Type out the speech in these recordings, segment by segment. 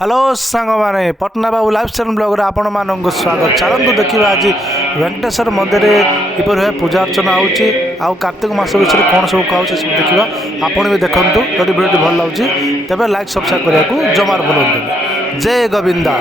Hello सांग मैंने पटना बाबू life style blog आपण मान स्वागत। चलतु देखा आज वेंकटेश्वर मंदिर किपर भाई पूजा अर्चना हो कार्तिक मास विषय कौन सब कहूँ सब देखा आपण भी देखूँ। जब भिडियो भल लगे तेज लाइक सब्सक्राइब करने को जमार भूलु। जय गोविंदा।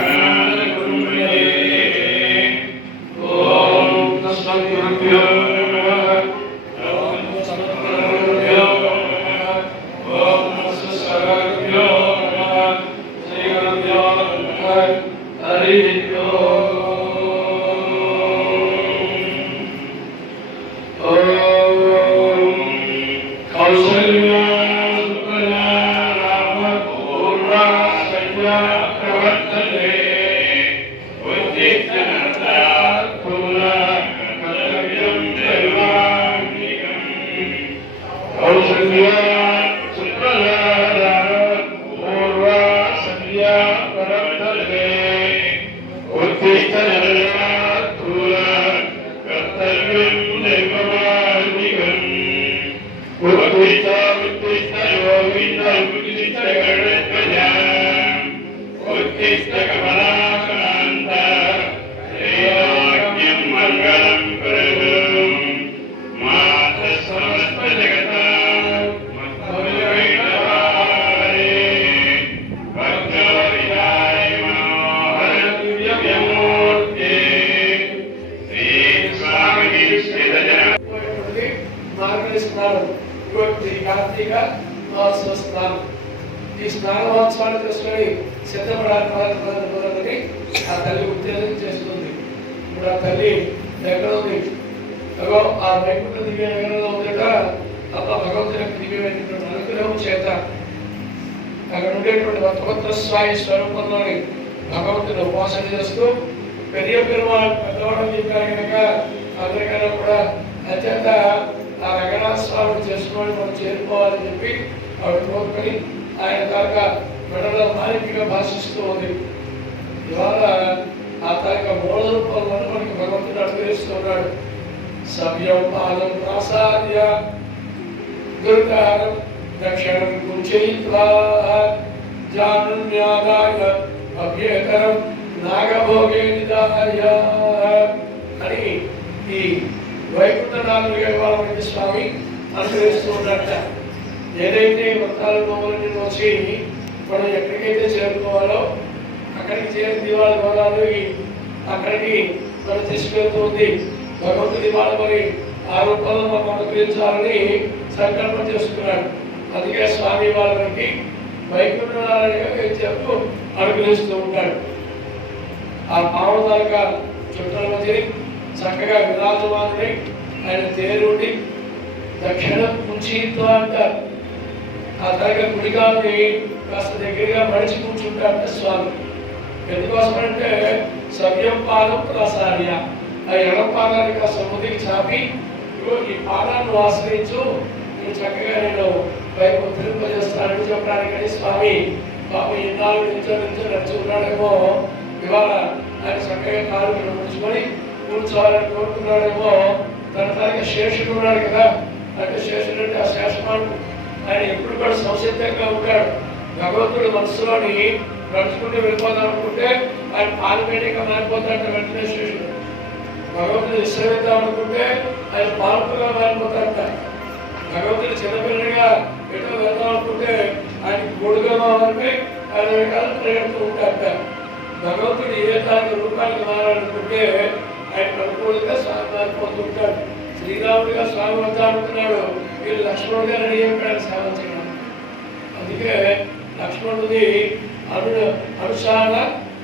కార్తీక మహోత్సవ స్నానం ఈ స్నాన మహోత్సవాన్ని తీసుకొని సిద్ధపడాలని ఆ తల్లి ఉత్తేజం చేస్తుంది. ఇప్పుడు ఆ తల్లి ఎక్కడ ఉంది? ఆ వైకుంఠ దివ్య నగరంలో ఉందట. అమ్మ భగవంతుని యొక్క దివ్యమైనటువంటి అనుగ్రహం చేత అక్కడ ఉండేటువంటి కొత్త స్వామి స్వరూపంలోని భగవంతుని ఉపాసన చేస్తూ పెరియ పెరుమాళ్ పెద్దవాడని చెప్పారు కనుక అందరికన్నా కూడా అత్యంత ఆ రంగనాథ స్వామిని చేసుకొని మనం చేరుకోవాలని చెప్పి ఆవిడ కోరుకొని ఆయన తాలూకా మెడలో మాలికగా భాషిస్తూ ఉంది. ఇవాళ ఆ తాలూకా మూల రూపంలో మనకి భగవంతుడు అనుగ్రహిస్తూ ఉన్నాడు. సవ్యం పాదం ప్రాసాద్య దుర్గారం దక్షిణం కుంచయిత్వా జానున్యాదాయ అభ్యేతరం నాగభోగే నిదాయ అని ఈ వైకుంఠ నాగ స్వామి అనుగ్రహిస్తూ ఉన్నట్ట. ఏదైతే వ్రతాలు నోములని వచ్చి మనం ఎక్కడికైతే చేరుకోవాలో అక్కడికి చేరి దివాళ గోదాలు అక్కడికి మనం తీసుకెళ్తుంది. భగవంతుడి వాళ్ళ మరి ఆ రూపంలో మనం అనుగ్రహించాలని సంకల్పం చేసుకున్నాడు. అందుకే స్వామి వాళ్ళకి వైకుంఠ చెప్పు అనుగ్రహిస్తూ ఉంటాడు. ఆ పాము తాలూకా చుట్టల మధ్యని చక్కగా విరాజమానుడై ఆయన తేరుండి దక్షిణ కుంచితో అంటారు. ఆ తరగ గుడిగాన్ని కాస్త దగ్గరగా మడిచి కూర్చుంటారంట స్వామి. ఎందుకోసమంటే సవ్యం పాదం ప్రసార్య ఆ ఎడ పాదాన్ని కాస్త ముందుకి చాపి ఈ పాదాన్ని ఆశ్రయించు నువ్వు చక్కగా నేను వైపు తిరుపజేస్తానని చెప్పడానికని స్వామి పాపం ఇన్నాళ్ళు నుంచి నడుచుకున్నాడేమో. ఇవాళ ఆయన చక్కగా కాలు ముడుచుకొని కూర్చోవాలని కోరుకున్నాడేమో. తన తనకి శేషుడు ఉన్నాడు కదా, అంటే శేషుడు అంటే ఆ శేషమాడు ఆయన ఎప్పుడు కూడా సంసిద్ధంగా ఉంటాడు. భగవంతుడు మనసులోని నడుచుకుంటూ వెళ్ళిపోతాం అనుకుంటే ఆయన పాల్పేటగా మారిపోతాడంట. వెంటనే శేషుడు భగవంతుడు విశ్రమిద్దాం అనుకుంటే ఆయన పాల్పుగా మారిపోతాడంట. భగవంతుడు చిన్నపిల్లడిగా ఎటో వెళ్దాం అనుకుంటే ఆయన గొడుగా మారిపోయి ఆయన రకాలు పరిగెడుతూ ఉంటాడట. భగవంతుడు ఏ దానికి రూపానికి మారాలనుకుంటే ఆయన అనుకూలంగా స్వామి మారిపోతుంటాడు. శ్రీరాముడిగా స్వామి వద్ద అనుకున్నాడు, వీళ్ళు లక్ష్మణుడిగా రెడీ అయిపోయాడు సేవ చేయడం. అందుకే లక్ష్మణుడి అనుసార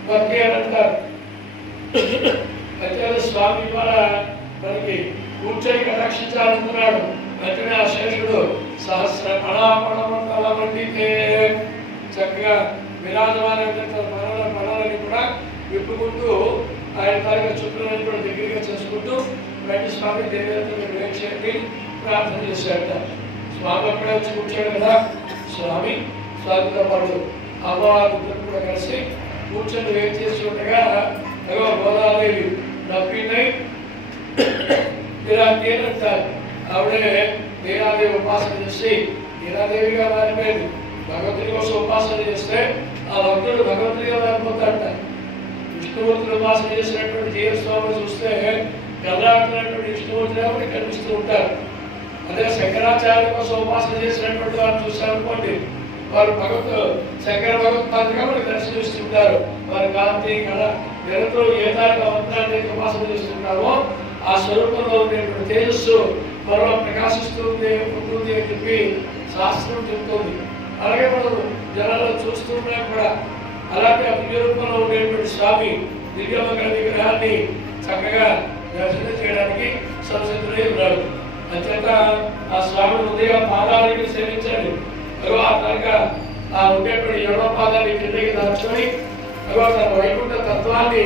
భక్తి అని అంటారు. అయితే స్వామి ద్వారా మనకి కూర్చొని కటాక్షించాలనుకున్నాడు. వెంటనే ఆ శేషుడు సహస్ర పణాపణమండల పండితే చక్కగా విరాజమానైన పణాలని కూడా విప్పుకుంటూ ఆయన తారీఖు చుట్టూ కూడా దగ్గరగా చేసుకుంటూ వెంట స్వామి దేవేంద్రుని చేసి ప్రార్థన చేశాడట. స్వామి అక్కడే వచ్చి కూర్చోడు కదా. స్వామి స్వామితో పాటు అమ్మవారు కూడా కలిసి కూర్చొని వెయిట్ చేసి ఉండగా గోదాదేవి నప్పినై విరాట్ అంటారు. ఆవిడే నీలాదేవి ఉపాసన చేసి నీలాదేవిగా మారిపోయింది. భగవంతుడి కోసం ఉపాసన చేస్తే ఆ భక్తుడు భగవంతుడిగా విష్ణుమూర్తి అంట. విష్ణుమూర్తిని ఉపాసన చేసినటువంటి జీవ స్వామిని చూస్తే కర్ణాటకటువంటి విష్ణుమూర్తిగా కూడా కనిపిస్తూ ఉంటారు. అదే శంకరాచార్య కోసం ఉపాసన చేసినటువంటి వారు చూశారనుకోండి, వారు శంకర భగవత్పాదులుగా మనకి దర్శనమిస్తుంటారు. వారి కాంతి కళ నిరంతరం ఏ తారక మంత్రాన్ని ఉపాసన చేస్తుంటారో ఆ స్వరూపంలో ఉండేటువంటి తేజస్సు మరో ప్రకాశిస్తుంది ఉంటుంది అని చెప్పి శాస్త్రం చెబుతుంది. అలాగే మనం జనాల్లో చూస్తున్నాం కూడా. అలాంటి ఆ దివ్య రూపంలో ఉండేటువంటి స్వామి దివ్యమంగళ విగ్రహాన్ని చక్కగా దర్శనం చేయడానికి సంసిద్ధులై ఉన్నాడు. అంచేత ఆ స్వామి ముందుగా పాదాలని సేవించండి. ఆ ఉండేటువంటి ఎడవ పాదాన్ని కిందకి దాచుకొని తన వైకుంఠ తత్వాన్ని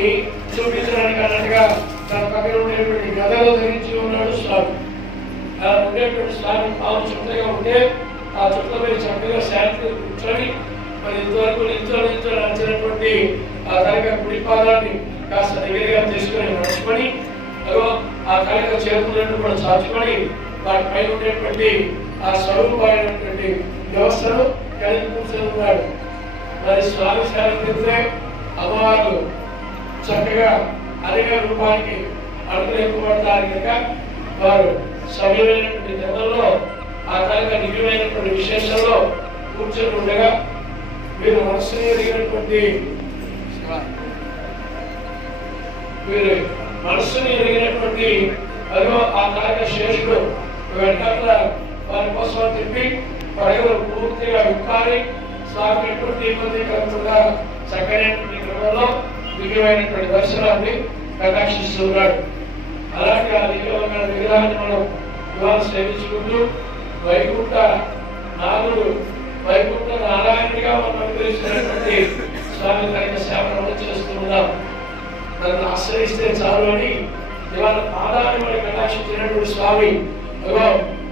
చూపించడానికి అన్నట్టుగా తన పక్కన ఉండేటువంటి గదలో ధరించి ఉన్నాడు స్వామి. అలా ఉండేటువంటి స్వామి పాము చుట్టగా ఉంటే ఆ చుట్టపై చక్కగా శాంతి కూర్చొని మరి ఇంతవరకు నించో నడిచినటువంటి ఆ కనుక కుడి పాదాన్ని కాస్త దగ్గరగా తీసుకొని నడుచుకొని ఆ కనుక చేతులను కూడా చాచుకొని వాటి పైన ఉండేటువంటి ఆ స్వరూపమైనటువంటి వ్యవస్థను కలిగి కూర్చొని ఉన్నాడు. మరి స్వామి శాంతిస్తే అమ్మవారు చక్కగా అనేక రూపానికి అనుగ్రహింపబడతారు కనుక వారు సవ్యమైనటువంటి నెలలో ఆ కనుక నిజమైనటువంటి విశేషంలో కూర్చొని ఉండగా మీరు మనసుని ఎరిగినటువంటి అదిగో ఆ కనుక శేషుడు వెంటనే వారి కోసం తిప్పి పడగలు పూర్తిగా విప్పాలి. స్వామి ఎటువంటి ఇబ్బంది కలగకుండా చక్కనైనటువంటి క్రమంలో దివ్యమైనటువంటి దర్శనాన్ని ప్రకాశిస్తున్నాడు. అలాంటి ఆ దివ్యమైన విగ్రహాన్ని మనం ఇవాళ సేవించుకుంటూ వైకుంఠ నాథుడు వైకుంఠ నారాయణుడిగా మనం అనుగ్రహించినటువంటి స్వామి కనుక సేవలు చేస్తూ ఉన్నాం. నన్ను ఆశ్రయిస్తే చాలు అని ఇవాళ పాదాన్ని మనకు కటాక్షించినటువంటి స్వామి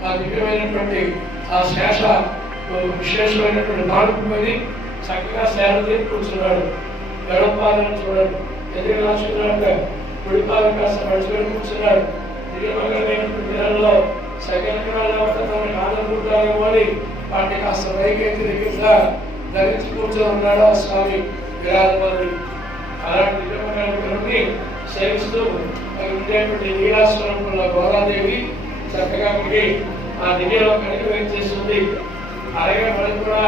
ఆ దివ్యమైనటువంటి ఆ శేష విశేషమైనటువంటి నాడుకుని చక్కగా సేవ తీరు కూర్చున్నాడు. ఎడపాలను చూడండి, ఎదురుగా చూడాలంటే కుడిపాలను కాస్త నడుచుకొని కూర్చున్నాడు. దివ్యమైనటువంటి నెలలో సకలంగా తనకు ఆనందుంటారేమో అని వాటిని కాస్త పైకెత్తి దగ్గరగా ధరించి కూర్చొని ఉన్నాడు ఆ స్వామి విరాజమానుడు. అలాంటి దివ్యమైనటువంటి సేవిస్తూ ఉండేటువంటి నీలాస్వరంలో గోదాదేవి చక్కగా ఆ దివ్యలో కనుక వేయించేస్తుంది. అలాగే మనకు కూడా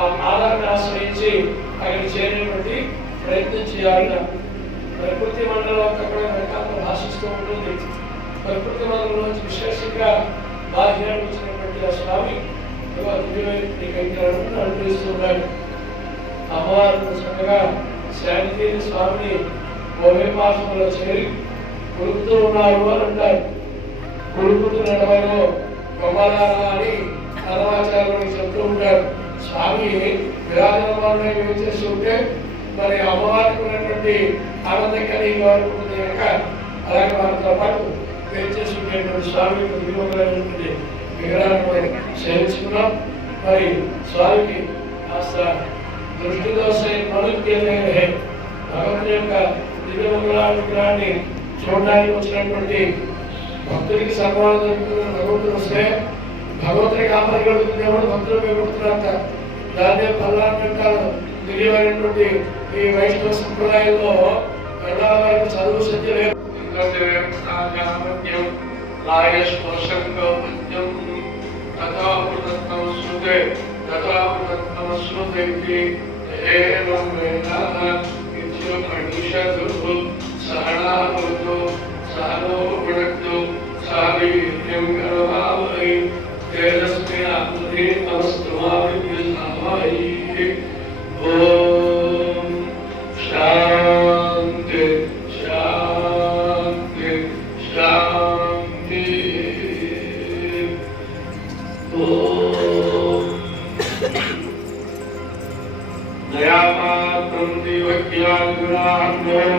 ఆ పాదాన్ని ఆశ్రయించి అక్కడ చేరేటువంటి ప్రయత్నం చేయాలి. ప్రకృతి మండలం అంతా కూడా వెనకాల భాషిస్తూ ఉంటుంది. ప్రకృతి మండలంలోంచి విశేషంగా బాహ్యాన్ని వచ్చినటువంటి ఆ స్వామి దివ్యమైనటువంటి కైంకర్యాలను అనుగ్రహిస్తున్నాడు. అమ్మవారు చక్కగా శాంతి స్వామిని భవ్యపాసంలో చేరి కొలుపుతూ ఉన్నారు అని అంటారు. కొలుపుతూ నడవలో గొప్పలారా అని అన్నమాచార్యులు చెప్తూ ఉంటారు. స్వామి విరాజమానుడై వేచేస్తుంటే మరి అమ్మవారికి ఉన్నటువంటి ఆనందం కలిగి ఉంటుంది కనుక అలాగే వారితో పాటు వేచేస్తుండేటువంటి స్వామి దివ్యమైనటువంటి విగ్రహాన్ని సేవించుకున్నాం. మరి స్వామికి కాస్త దృష్టి దోష మనుగ్యమే భగవంతుని యొక్క దివ్యమంగళ విగ్రహాన్ని చూడడానికి వచ్చినటువంటి భక్తుడికి సన్మానం జరుగుతున్న భగవంతుడు వస్తే భగవంతుడికి ఆపద కలుగుతుందేమో భక్తులు పెరుగుతున్నంత దాన్నే పల్లాంటారు. దివ్యమైనటువంటి ఈ వైష్ణవ సంప్రదాయంలో కర్ణాల వరకు చదువు సంఖ్య లేదు. శాంతి శాంతి శాంతి. దయాపాత్రం దివ్యాగ్రాహ్యం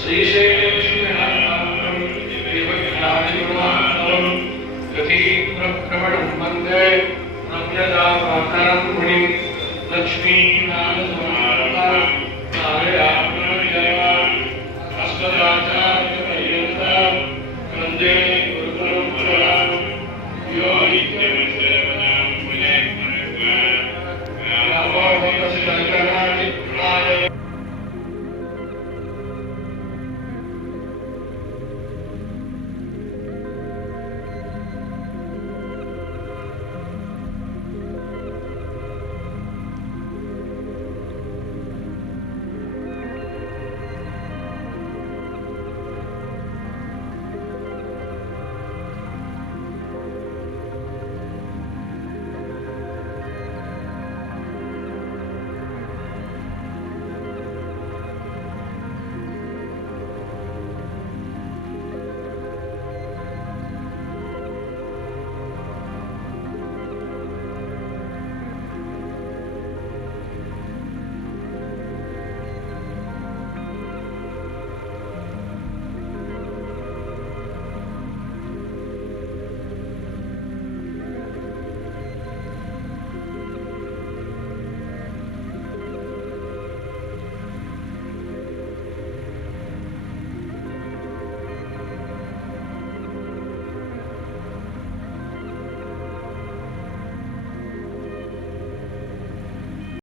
శ్రీశేషం వందే